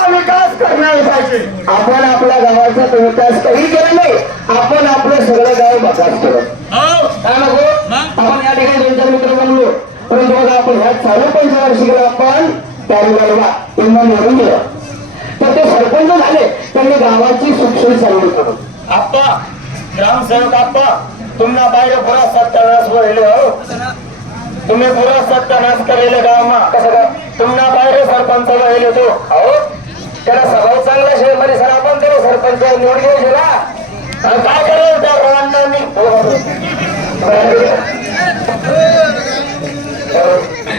गावाचा विकास करणार पाहिजे? आपण आपल्या गावाचा विकास काही केला नाही आपण आपलं सगळं गाव बघाच केलं हो. काय नको? आपण या ठिकाणी दोन चार मित्र बनलो. परंतु बघा आपण ह्या चालू पंचवार्षिकला आपण त्या इमान निवडून गेलो. तर ते सरपंच झाले त्यांनी गावाची सुखसोयी चालू करून. आप्पा ग्रामसेवक आप्पा तुम्हाला बाहेर पुरा सत्यानाश वहिले हो. तुम्ही पुरा सत्यानाश करेले गावમાં कसं काय? तुम्हाला बाहेर सरपंच वहिले तो अहो त्याला स्वभाव चांगला शे मध्ये सर आपण त्याला सरपंच निवडून घ्यायचे ना काय करेल त्या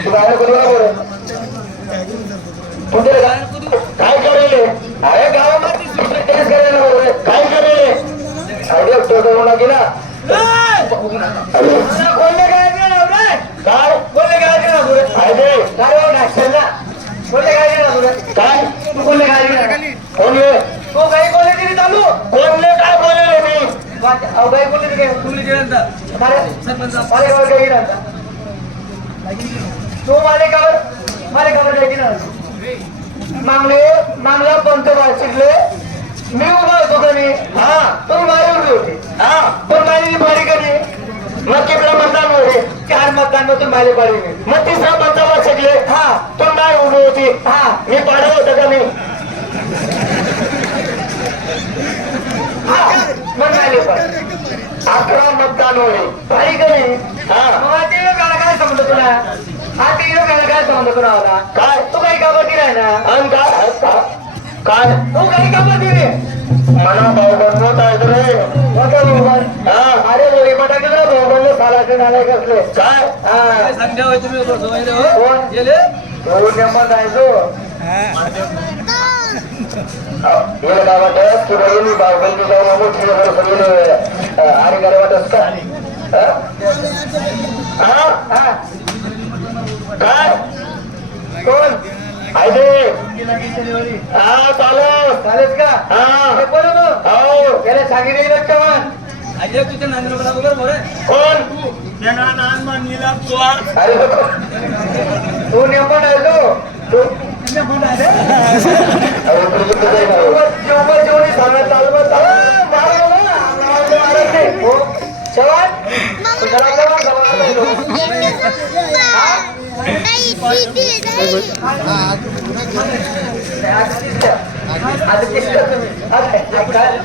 बाहेर कुठला बोल कुठे काय करेल अरे गावामध्ये टेस्ट करायला काय करेल अरे तो करू की ना? बोलले काय काय? बोलले काय ना बोलले काय काय? तू बोलले काय कोण आहे? तो काही बोलले तरी चालू? कोणले काय बोलले मी अहो काही तुम्ही गेल्यानंतर मालेगावर काही गेल्यानंतर तो मालेगावर मालेगावर काही गेल्यानंतर मागले मागला पंच शिकले. मी उभा होतो कधी हा. तो मारे उभे होते हा पण माझी पारी कधी मग तिकडे मतदान होते चार मतदान नव्हतं माझे पारी मी मग तिसरा पंचावर शिकले हा. तो नाही उभी होती. हा. मी पाडा होतं का मी? मग अकरा मतदान होईल. कधी हा. मग ते गाणं काय समजत तुला? हा ते गाणं काय तुला? तू काही कामाची राही ना? आणि काय? काय? तू काही कामाची रे मना भाऊ बनवत आहे रे. मोठा भगवान हा. अरे लोरी पटाके ना भगवान सालाचे नाणे कसले. काय? हा. संध्या होय तुम्ही होतो हो? कोण? गेले? दोन नेमन जायचो येणं काय वाटत? मी सगळे अरे काय वाटत का हा? हा? हा. काय? कोण? हा चालेल का? हा. हे होतं? हो. त्याला सांगितलं चव्हाण अजय तुझ्या नांदूर बघा बघा मोरे कोण? अरे तू नेमन आहे तो तू अरे तुझी तुझं आहे ना. जेव्हा सांगत चालू चालू. मारा ना, आम्हाला मारत नाही. हो. चव्हाण तुझ्याला चव्हाण चव्हाण आता दिसलं तुम्ही आता काय